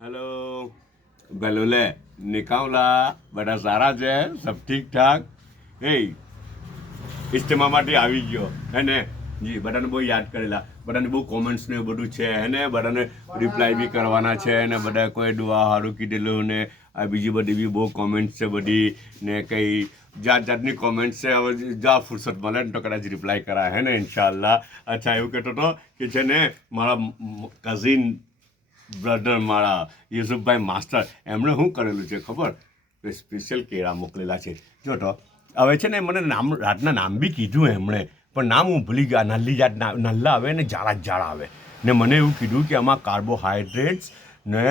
hello गलोले निकावला બધા સારા છે સબ ઠીક ઠાક એ ઇસ્તેમા માટે આવી ગયો હે ને જી બધાને બહુ યાદ કરેલા બધાને બહુ કોમેન્ટ્સ ને બધું છે હે ને બધાને રિપ્લાય બી કરવાના છે ને બધા કોઈ દુઆ સારું કીધેલું ને આ બીજી બધી બી બહુ કોમેન્ટ્સ છે બધી ને કંઈ જાત જાતની કોમેન્ટ્સ છે હવે જા ફુરસત મળે ને તો કદાચ રિપ્લાય કરાય હે ને ઇન્શાઅલ્લાહ અચ્છા એવું કહેતો હતો કે છે ને મારા કઝિન બ્રધર મારા યુસુફભાઈ માસ્ટર એમણે શું કરેલું છે ખબર કે સ્પેશિયલ કેળા મોકલેલા છે જો તો હવે છે ને મને નામ રાતના નામ બી કીધું એમણે પણ નામ હું ભૂલી ગયા નલ્લી જાત નલ્લા આવે ને જાડા આવે ને મને એવું કીધું કે આમાં કાર્બોહાઈડ્રેટ્સ ને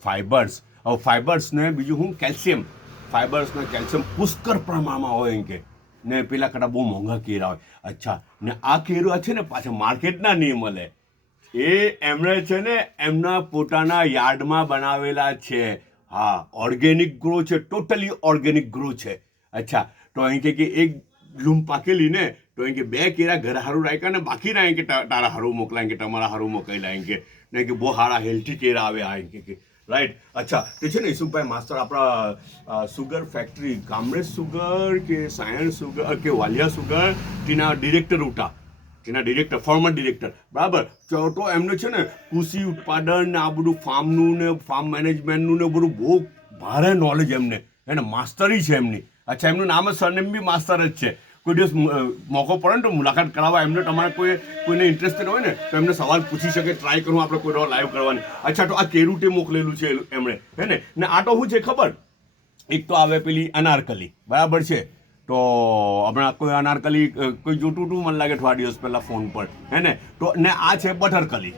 ફાઇબર્સ ને બીજું હું કેલ્શિયમ ફાઇબર્સ ને કેલ્શિયમ પુષ્કળ પ્રમાણમાં હોય એમ કે ને પેલા કરતાં બહુ મોંઘા કેળા હોય અચ્છા ને આ કેળા છે ને પાછા માર્કેટના નહીં મળે એ એમણે છે ને એમના પોતાના યાર્ડમાં બનાવેલા છે હા ઓર્ગેનિક ગ્રો છે ટોટલી ઓર્ગેનિક ગ્રો છે અચ્છા તો અહીં કે એક લૂમ પાકેલી ને તો અહીં કે બે કેળા ઘરે હારું રાખ્યા ને બાકી ના કે તારા હારું મોકલાય કે તમારા હારું મોકલેલા કે નહીં કે બહુ સારા હેલ્થી કેળા આવે આ કે રાઈટ અચ્છા તે છે ને ઈસુભાઈ માસ્ટર આપણા સુગર ફેક્ટરી કામરેજ સુગર કે સાયન્સ સુગર કે વાલિયા સુગર તેના ડિરેક્ટર ઉઠા તેના ડિરેક્ટર ફોર્મર ડિરેક્ટર બરાબર તો એમને છે ને કૃષિ ઉત્પાદન ને આ બધું ફાર્મનું ને ફાર્મ મેનેજમેન્ટનું ને બધું બહુ ભારે નોલેજ એમને એને માસ્ટરી છે એમની અચ્છા એમનું નામ જ સરનેમ બી માસ્ટર જ છે કોઈ દિવસ મોકો પડે ને તો મુલાકાત કરાવવા એમને તમારે કોઈને ઇન્ટરેસ્ટેડ હોય ને તો એમને સવાલ પૂછી શકે ટ્રાય કરું આપણે કોઈ લાઈવ કરવાની અચ્છા તો આ કેરુટે મોકલેલું છે એમણે હે ને આ તો શું છે ખબર એક તો આવે પેલી અનારકલી બરાબર છે તો હમણાં કોઈ અનારકલી કોઈ જોતું હતું મને લાગે થોડા દિવસ પહેલાં ફોન પર હે ને તો ને આ છે બટરકલી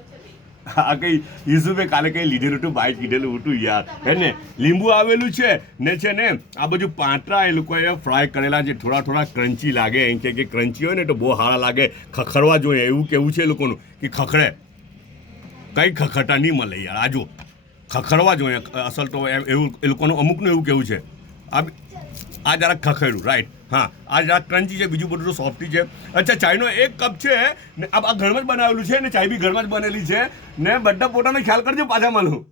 આ કંઈ યુસુફે કાલે કંઈ લીધેલું હતું બાઈક કીધેલું હતું યાર હે ને લીંબુ આવેલું છે ને આ બધું પાંતરા એ લોકોએ ફ્રાય કરેલા છે થોડા ક્રન્ચી લાગે એમ કે ક્રન્ચી હોય ને તો બહુ સારા લાગે ખખડવા જોઈએ એવું કેવું છે એ લોકોનું કે ખખડે કંઈ ખખડતા નહીં મળે યાર આ જો ખખડવા જોઈએ અસલ તો એવું એ લોકોનું અમુકનું એવું કેવું છે આ જરાક ખખડ્યું રાઈટ હા આ જરાક ક્રન્ચી છે બીજું બધું તો સોફ્ટી છે અચ્છા ચાયનો એક કપ છે ને આ ઘરમાં જ બનાવેલું છે ને ચાય બી ઘરમાં જ બનેલી છે ને બધા પોતાનો ખ્યાલ કરજો પાછા મળું